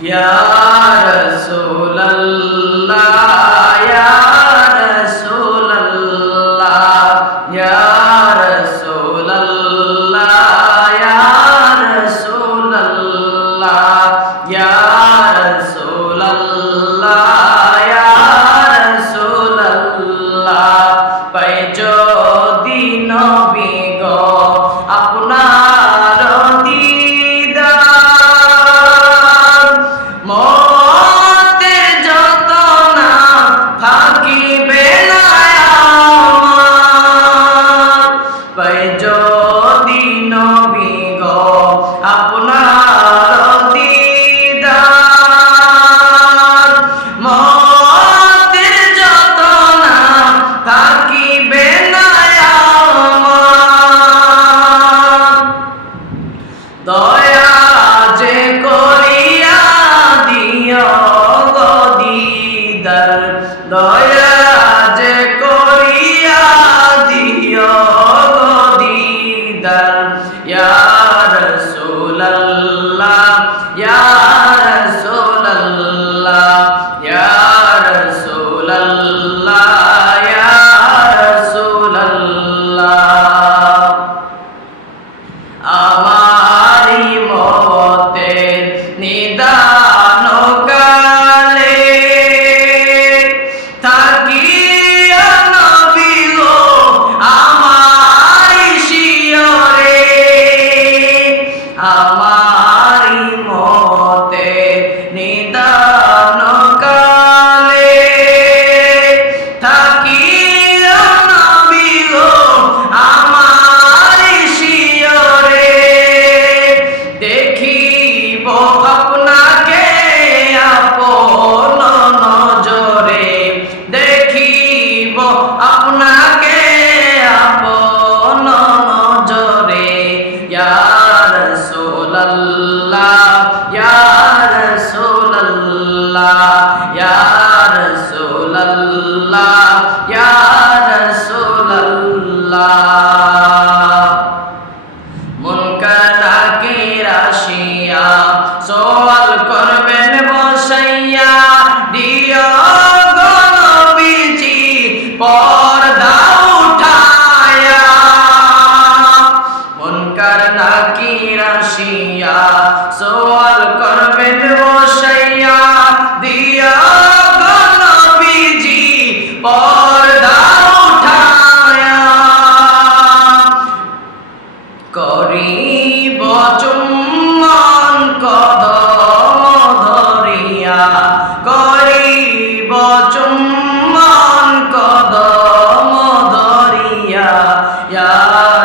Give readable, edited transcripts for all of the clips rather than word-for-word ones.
ইয়া রাসূলুল্লাহ ইয়া রাসূলুল্লাহ ইয়া রাসূলুল্লাহ ইয়া রাসূলুল্লাহ ইয়া রাসূলুল্লাহ ইয়া রাসূলুল্লাহ পাই যদি নবী গো আপনার দিদার মতের যত না থাকিবে না আমার পাই যদি নবী গো আপনার দিদার মতের যত না থাকিবে না আমার দয়া যে করিয়া দিও গো দিদার দয়া যে করিয়া দিও গো দিদার ইয়া রাসূলুল্লাহ ইয়া রাসূলুল্লাহ ইয়া রাসূলুল্লাহ ইয়া রাসূলুল্লাহ আমারি মতের নিদান কালে থাকিয়া নবী গো আমারি শিয়রে আমারি মতের নিদান কালে থাকিয়া নবী গো আমারি শিয়রে দেখিব আপনাকে আপন নজরে দেখিব আপনাকে আপন নজরে ইয়া রাসূলুল্লাহ ইয়া রাসূলুল্লাহ ইয়া রাসূলুল্লাহ ইয়া রাসূলুল্লাহ মুনকার নাকির আসিয়া সওয়াল করবেন বসাইয়া দিও গো নবীজি পর্দা উঠায়া মুনকার নাকির আসিয়া সওয়াল করবেন বসাইয়া দিও গো নবীজি পর্দা উঠায়া করিব চুম্বন কদম ধরিয়া করিব চুম্বন কদম ধরিয়া ইয়া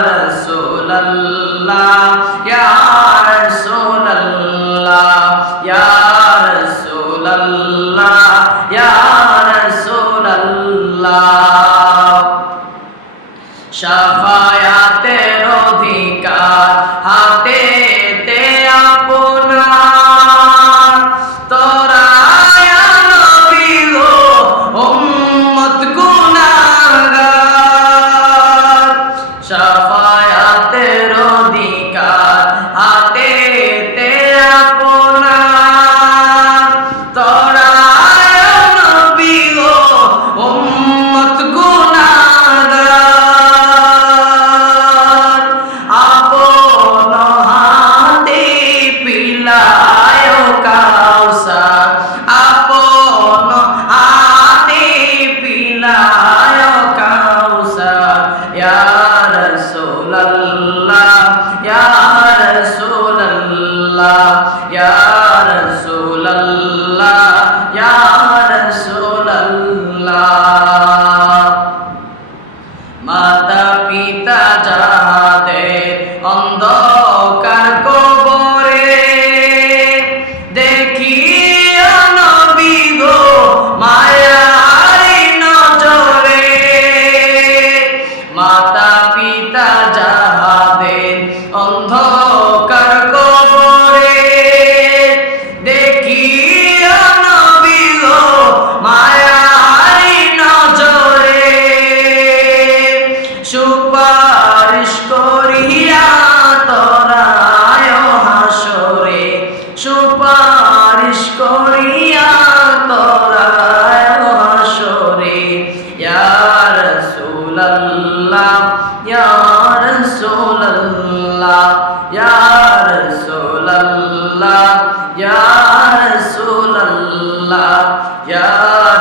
রাসূলুল্লাহ ইয়া রাসূলুল্লাহ ইয়া রাসূলুল্লাহ ইয়া রাসূলুল্লাহ শাফায়াতের অধিকার হাতেতে আপনার তোরায়া নবী গো উম্মত গুনাহগার শাফায়াতের অধিকার হাতেতে আপনার তোরায়া নবী গো উম্মত গুনাহগার আপন হাতে পিলায় কাউসার আপন হাতে পিলায় কাউসার ইয়া রাসূলুল্লাহ ইয়া রাসূলুল্লাহ ইয়া রাসূলুল্লাহ ইয়া রাসূলুল্লাহ মাতা পিতা যাহাদের অন্ধকার কবরে দেখিয়া নবী গো মায়ারি নজরে মাতা পিতা যাহাদের অন্ধকার কবরে দেখিয়া নবী গো মায়ারি নজরে সুপারিশ করিয়া তোরায় হাসরে সুপারিশ রাসূলুল্লাহ ইয়া রাসূলুল্লাহ ইয়া রাসূলুল্লাহ ইয়া